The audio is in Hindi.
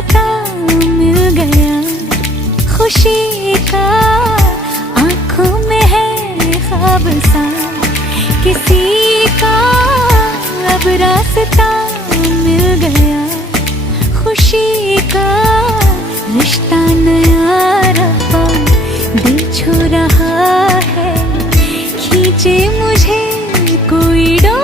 रास्ता मिल गया खुशी का, आंखों में है ख्वाब सा किसी का, अब रास्ता मिल गया खुशी का। रिश्ता नया रब्बा दिल छू रहा है, खींचे मुझे कोई डोर